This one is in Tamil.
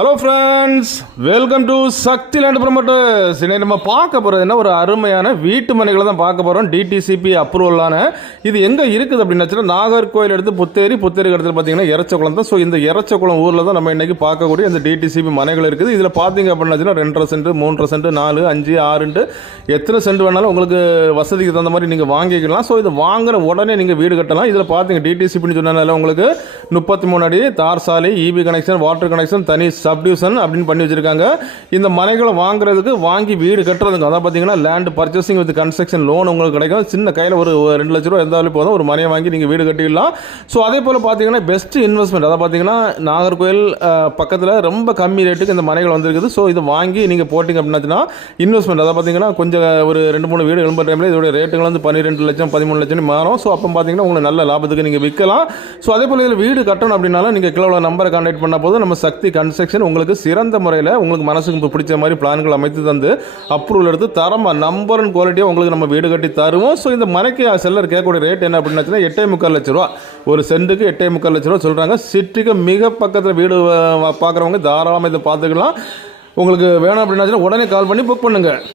Hello friends, welcome to Sakthi land promoters. இன்னைக்கு நம்ம பார்க்க போகிறது என்ன, ஒரு அருமையான வீட்டு மனைகளை தான் பார்க்க போகிறோம். டிடிசிபி அப்ரூவலான இது எங்கே இருக்குது அப்படின்னு நாகர்கோவில் எடுத்து புத்தேரி இடத்துல பார்த்தீங்கன்னா எரச்சகுளம் தான். ஸோ இந்த எரச்சகுளம் ஊரில் தான் நம்ம இன்றைக்கி பார்க்கக்கூடிய இந்த டிடிசிபி மனைகள் இருக்குது. இதில் பார்த்தீங்க அப்படின்னா 2.5 சென்ட் 3 சென்ட் 4 5 6 எத்தனை சென்ட் வேணாலும் உங்களுக்கு வசதிக்கு தகுந்த மாதிரி நீங்கள் வாங்கிக்கலாம். ஸோ இது வாங்குற உடனே நீங்கள் வீடு கட்டலாம். இதில் பார்த்தீங்க டிடிசிபின்னு சொன்னால உங்களுக்கு 33 அடி தார் சாலை, இபி கனெக்ஷன், வாட்டர் கனெக்ஷன், தனி சப்டிவிஷன் அப்படின்னு பண்ணி வச்சிருக்காங்க. இந்த மனைகளை வாங்குறதுக்கு, வாங்கி வீடு கட்டுறதுக்கு, அதான் பார்த்தீங்கன்னா land purchasing with construction loan உங்களுக்கு கிடைக்கும். சின்ன கையில் ஒரு 2 லட்ச ரூபா இருந்தாலும் போதும், ஒரு மனையை வாங்கி நீங்கள் வீடு கட்டிடலாம். ஸோ அதே போல் பார்த்தீங்கன்னா பெஸ்ட் இன்வெஸ்ட்மெண்ட், அதான் பார்த்தீங்கன்னா நாகர்கோவில் பக்கத்தில் ரொம்ப கம்மி ரேட்டுக்கு இந்த மனைகள் வந்துருக்குது. ஸோ இது வாங்கி நீங்கள் போட்டிங்க அப்படின்னா இன்வெஸ்ட்மெண்ட், அதான் பார்த்தீங்கன்னா கொஞ்சம் ஒரு 2-3 வீடு எழும்புற டைமில் இதோட ரேட்டுகள் வந்து 12 லட்சம் 13 லட்சம் மாறும். ஸோ அப்போ பார்த்தீங்கன்னா உங்களுக்கு நல்ல லாபத்துக்கு நீங்கள் விற்கலாம். ஸோ அதே போல் இதில் வீடு கட்டணும் அப்படின்னாலும் நீங்கள் கீழே நம்பரை கான்டாக்ட் பண்ண போது நம்ம சக்தி கன்ஸ்ட்ரக்ஷன் உங்களுக்கு சிறந்த முறையில் உங்களுக்கு மனசுக்கு பிடிச்ச மாதிரி பிளான்கள் அமைத்து தந்து அப்ரூவல் எடுத்து தரமாக நம்பர் அண்ட் குவாலிட்டியாக உங்களுக்கு நம்ம வீடு கட்டி தருவோம். ஸோ இந்த மனைக்கு செல்லர் கேட்கக்கூடிய ரேட் என்ன அப்படின்னு 8.25 லட்ச ரூபா, ஒரு சென்ட்டுக்கு 8.25 லட்ச ரூபா சொல்கிறாங்க. சிட்டிக்கு மிக பக்கத்தில் வீடு பார்க்குறவங்க தாராளமாக இதை பார்த்துக்கலாம். உங்களுக்கு வேணும் அப்படின்னா உடனே கால் பண்ணி புக் பண்ணுங்கள்.